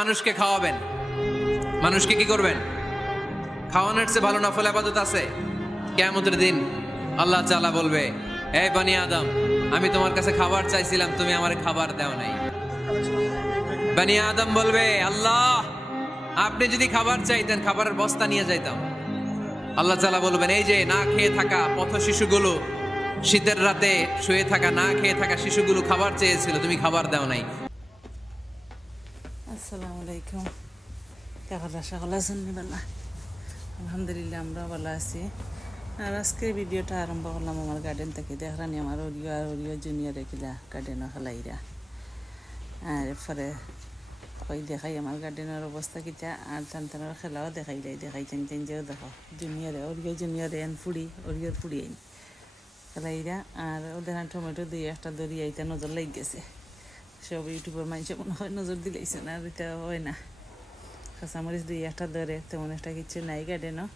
মানুষকে খাওয়াবেন, মানুষকে কি করবেন? খাওয়ানোর চেয়ে ভালো নফল ইবাদত আছে? কিয়ামতের দিন আল্লাহ তাআলা বলবে, হে বনি আদম, আমি তোমার কাছে খাবার চাইছিলাম, তুমি আমারে খাবার দাও নাই। বনি আদম বলবে, আল্লাহ আপনি যদি খাবার চাইতেন খাবারের বস্তা নিয়ে যাইতাম। আল্লাহ তাআলা বলবেন, এই যে না খেয়ে থাকা পথ শিশুগুলো, শীতের রাতে শুয়ে থাকা না খেয়ে থাকা শিশুগুলো খাবার চেয়েছিল, তুমি খাবার দাও নাই। আসসালামু আলাইকুম। কেমন সকলে আছেন? আলহামদুলিল্লাহ আমরা ভালো আছি। আর আজকের ভিডিওটা আরম্ভ করলাম আমার গার্ডেন থেকে। দেখরানি আমার ওরিও জুনিয়র একিলা গার্ডেনও খেলাইরা, আর এরপরে ওই দেখাই আমার গার্ডেনের অবস্থা কিটা, আর টানটানোর খেলাও দেখাইতেন যেও দেখো ওরিও জুনিয়র এন ওরিওর ফুড়ি আইন খেলাইরা। আর ওদের টমেটো দিয়ে একটা দড়ি আইতে নজর লেগে গেছে। সব ইউটিউবের মানুষে মনে হয় নজর দিলেইছে না, এটা হয় না। কাঁচামরিচ দিয়ে একটা ধরে তেমন একটা কিছু নাই গার্ডেনও।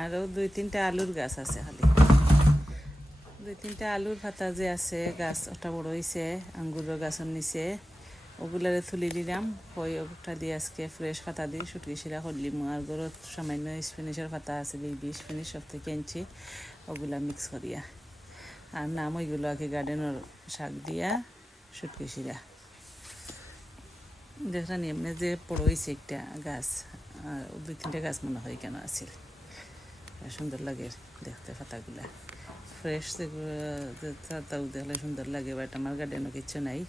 আরও 2-3টা আলুর গাছ আছে, খালি 2-3টা আলুর পাতা যে আছে গাছ, ওটা বড় হয়েছে আঙ্গুরের গাছের নিচে, ওগুলারে তুলি দিলাম। ওই ওটা দিয়ে আজকে ফ্রেশ পাতা দিয়ে শুটকি শিরা করলিম। আর গরত সামান্য স্পিনিশের পাতা আছে, বেবি স্পিনিশ সব থেকে আনছি, ওগুলা মিক্স করিয়া। আর নাম ওইগুলো আগে গার্ডেনের শাক দিয়া শুটকি শিরা। দেখলাম এমনি যে পড়ইছে একটা গাছ, আর 2-3টা গাছ মনে হয় কেন আছিল, সুন্দর লাগে দেখতে পাতাগুলা ফ্রেশ, যেগুলো দেখলে সুন্দর লাগে। বাট আমার গার্ডেনও কিছু নাই।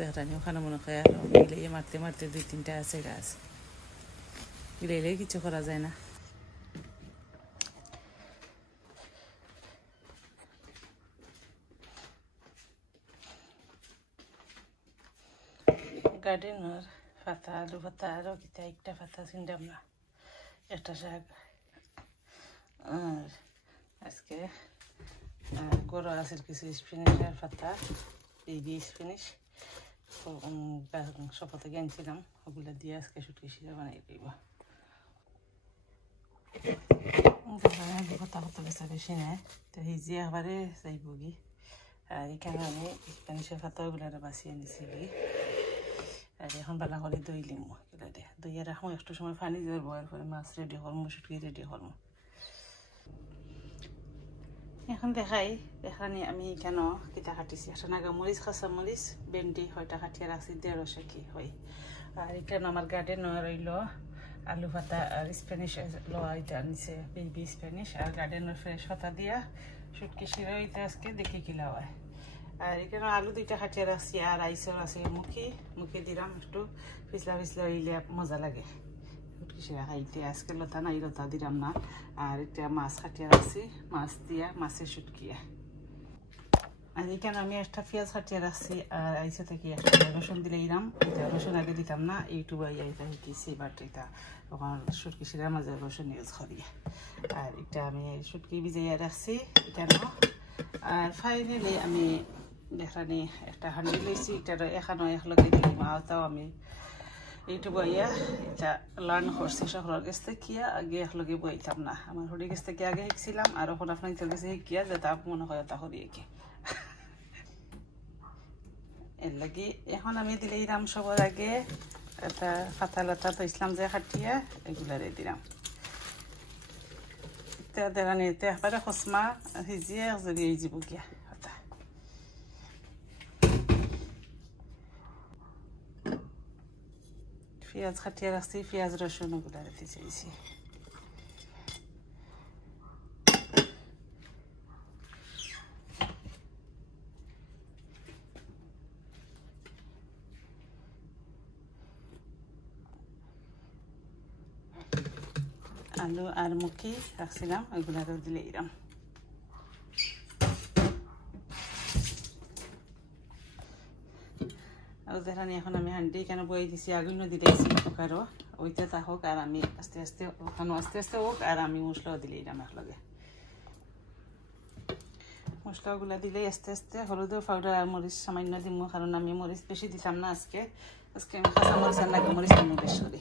দেখরানি ওখানে মনে হয় আর গিলে মারতে 2-3টা আছে গাছ, গিলে কিছু করা যায় না। গার্ডেনের পাতা, আলু পাতা, আরও কিতা একটা পাতা চিনতাম না, একটা শাক। আর আজকে গরু আছে কিছু স্পিনিশের পাতা, বেবি স্পিনিশ সপা থেকে আনছিলাম, ওগুলো দিয়ে আজকে শুটকি শিরা বানাই দিব। কথা কত বেচা বেশি নেয়, তো হিজি একবারে যাইব গি। আর এখানে আমি স্প্যানিশের পাতা ওগুলারে বাছিয়ে নিছিলি। আর এখন বালা করে দই লিমু, এগুলারে দইয়ে রাখবো, একটু সময় পানি ধরবো, এরপরে মাছ রেডি করবো, শুটকি রেডি করবো। এখন দেখানি আমি কেন কিতা কাটিছি, একটা নাগামরিচ, কাঁচামরিচ, ভেন্ডি হয়টা কাটিয়ে রাখছি, 150 কি হয়। আর এখানে আমার গার্ডেন রইল আলু পাতা আর স্প্যানিশ লোয়া এটা আনছে, বেবি স্প্যানিশ। আর গার্ডেনের ফ্রেশ পাতা দিয়া শুটকি শিরা হইতে আজকে দেখি কিলা হয়। আর এখানে আলু 2টা কাটিয়ে রাখছি, আর আইসর আছে মুখে দিলাম, একটু পিছলা হইলে মজা লাগে শুটকি শিরা খাইতে। আজকে লতা নাই, লতা দিলাম না। আর এটা মাছ কাটিয়ে রাখছি, মাছ দিয়া মাছের শুটকিয়া। আর এখানে আমি একটা পেঁয়াজ কাটিয়ে রাখছি, আর আইসে থেকে একটা রসুন দিলে ইরাম, রসুন আগে দিতাম না, ইউটিউবে এটা শিখেছি, বাট এটা ওখানে শুটকি শিরার মাঝে রসুন ইউজ করি। আর এটা আমি শুটকি ভিজাইয়া রাখছি এখানে। আর ফাইনালি আমি দেখানি একটা হান্ডি লইছি, এটা এখানেও একলগে দিলাম। তাও আমি ইউটিউবে এটা লার্ন করছি সকলের কাছ থেকে, আগে একলগে বইতাম না। আমার হরির কাছ থেকে আগে শিখছিলাম, আর এখন আপনার কাছে শিখিয়া যেটা মনে হয় তা হরিয়েকে এর লাগি। এখন আমি দিলে দিলাম সবার আগে একটা পাতা লতা তো ইসলাম যে খাটিয়া এগুলারে দিলাম। দেখানিতে একবারে খসমা সিজিয়ে জড়িয়ে যাব গিয়া পাতা। পেঁয়াজ কাটিয়ে রাখছি, পেঁয়াজ রসুন ওগুলা রেখে চাইছি। আলু আর মুখি রাখছিলাম, ওইগুলারও দিলে এরাম। দেখানি এখন আমি হান্ডি কেন বই দিছি, আগুন দিলেছি কুকারও, ওইটা তা হোক। আর আমি আস্তে আস্তে হোক, আর আমি মশলাও দিলে এরাম একলগে। মশলাগুলা দিলে আস্তে আস্তে হলুদের পাউডার আর মরিচ সামান্য দিব, কারণ আমি মরিচ বেশি দিতাম না আজকে। আজকে আমি কাঁচামরিচ আর নাগামরিচ আনবো বেশ করে।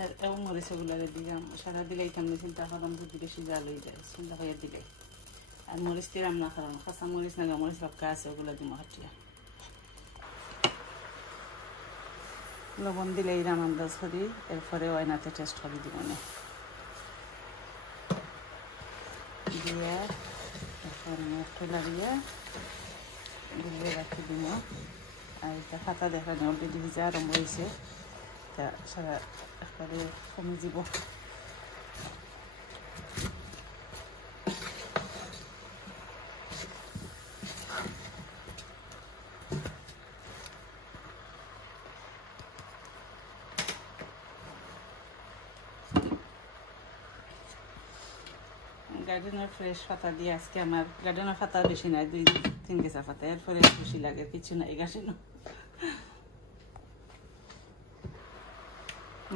আর এও মরিচ ওগুলারে দিলাম, সারা দিলেই কেমনি চিন্তা করলাম যদি বেশি জাল হয়ে যায়, চিন্তা হয়ে দিলে। আর মরিচ দিলাম না, কারণ কাঁচামরিচ নাগামরিচ লক্কা আছে, ওগুলো দিব হাটিয়া। লবণ দিলে এরাম আন্দাজ করি, এরপরে ওয়াইনাতে টেস্ট করে দিব না দিয়ে একটু লাগিয়ে দিয়ে রাখি দিব। আর এটা খাতা দেখানো অলরেডি ভিজা আরম্ভ হয়েছে, তা সারা একবারে কমে যাব। গার্ডেনের ফ্রেশ পাতা দিয়ে আজকে আমার গার্ডেনের পাতা বেশি নাই, 2-3 কেঁচা পাতা, এরপরে খুশি লাগে, কিছু নাই গাছে না।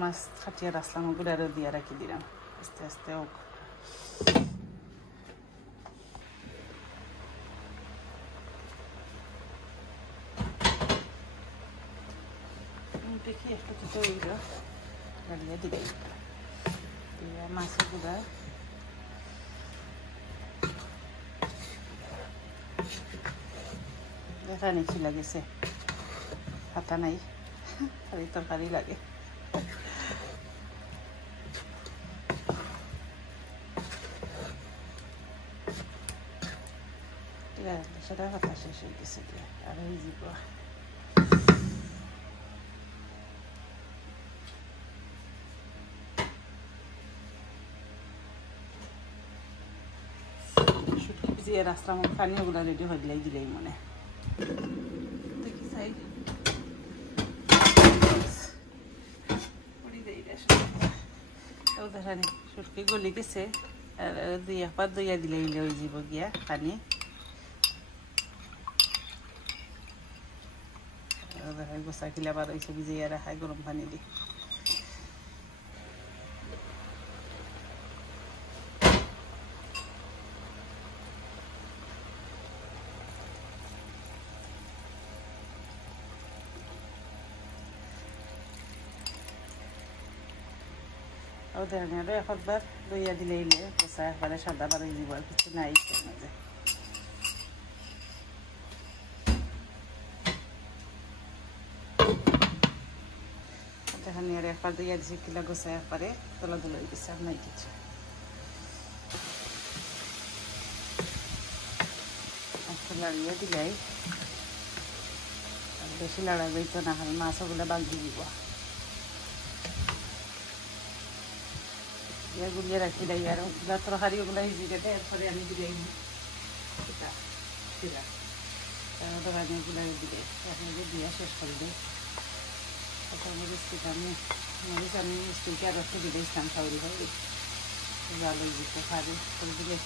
মাছ খাটিয়ে রাখলাম, ওগুলো আরও দিয়ে রাখি দিলাম আস্তে আস্তে। হোক দেখি একটু কিছু ওইগুলো গাড়িয়ে দিলে দিয়ে মাছের গুঁড়া দেখা নিচ্ছি লাগেছে, পাতা নাই, খালি তরকারি লাগে। সেটা পাতা শেষ হয়ে গেছে, আর হয়ে যাব। শুটকি ভিজিয়ে রাস্তার পানি ওগুলো রেডি হয়ে দিলেই মনে দেখি চাই দেখানি শুটকি গলি গেছে, আর 2 পাত দইয়া দিলেই হয়ে যাব গিয়া পানি। গোসা কিলা বার হয়েছে, ভিজিয়ে রাখায় গরম পানি দি। ওদের আরো একবার দইয়া দিলেই গোসা একবারে সাদা বার হয়ে যাব, আর কিছু নাই মাঝে। এখানে আর একবার দইয়া দিছি, কিলা গোসা একবারে তোলা তোলা হয়ে গেছে, আর নাই কিছু। একটু লাড়িয়ে দিলাই, বেশি লাড়াবেই তো না, হলে মাছ ওগুলো বাগ দিয়ে দিব। গুলিয়ে রাখি দেয়, আর তরকারি ওগুলো হিজি কেটে এরপরে আমি দিলাই তরকারি ওগুলো দিলে আপনাদের দিয়ে শেষ করে দিই। মরিচ আমি মিষ্টিকে আর একটু দিলে ইসলাম খাওয়ারি হয়, জাল হয়ে দিতে খাবি করে দিলে।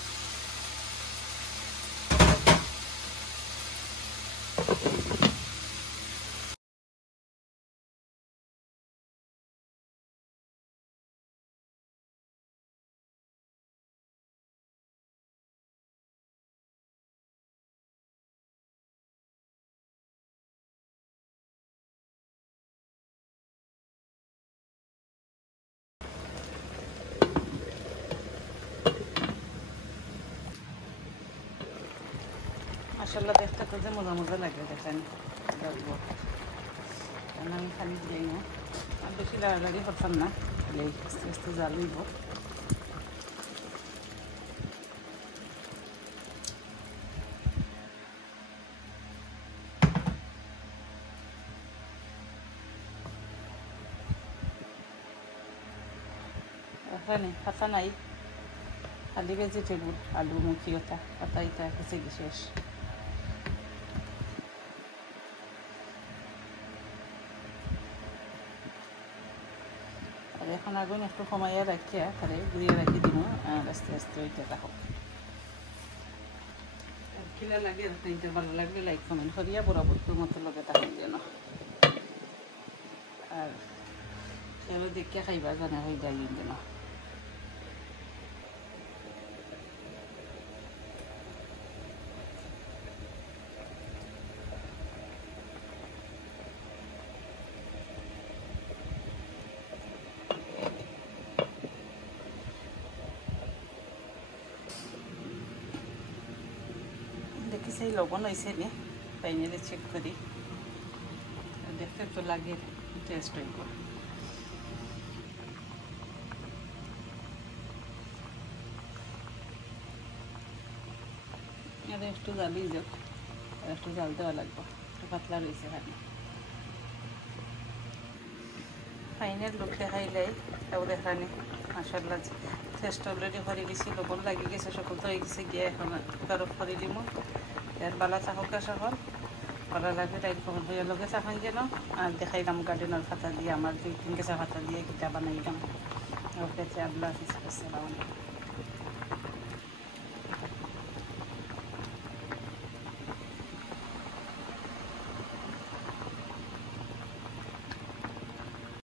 মাশাআল্লাহ দেখতে তো যে মজা মজা লাগে, দেখেন আমি খালি দিই না, আমি বেশি লাড়ালাড়ি করতাম না, আস্তে আস্তে জাল হইব। এখানে পাতা নাই, খালি ভেজিটেবল, আলু মুখি ওটা পাতা, এটা হচ্ছে কি শেষ। আর এখন আগুন একটু কমাইয়া রাখিয়া তাহলে ঘুরিয়ে রাখি দিব, আর আস্তে আস্তে ওইটা রাখো। খিলা লাগে, এটা ভালো লাগলে লাইক কমেন্ট করিয়া বরাবর মতো লগে থাকেন যেন, আর কেউ দেখিয়া খাইবা জানা হয়ে যায় যেন। সেই লবণ হয়েছে নি ফাইনালি চেক করি দেখতে তো লাগে টেস্ট হইব আর একটু জালি যাক একটু জাল দেওয়া লাগবে একটু পাতলা রয়েছে এখানে ফাইনাল লুক দেখাইলে তাও দেখানি মাসাল্লাহ টেস্ট অলরেডি করে গেছি লবণ লাগি গেছে সকল তো হয়ে গেছে গিয়ে এখন কুকারত করে দিব এর বালা চাহক সকল ভালো লাগবে তাই বইয়ের লগে চাখাই যেন আর দেখাইলাম গার্ডেনের খাতা দিয়ে আমার 2-3 কেঁচা খাতা দিয়ে কিতা বানাইলাম ওকে আল্লাহ হাফিজ আসসালামু আলাইকুম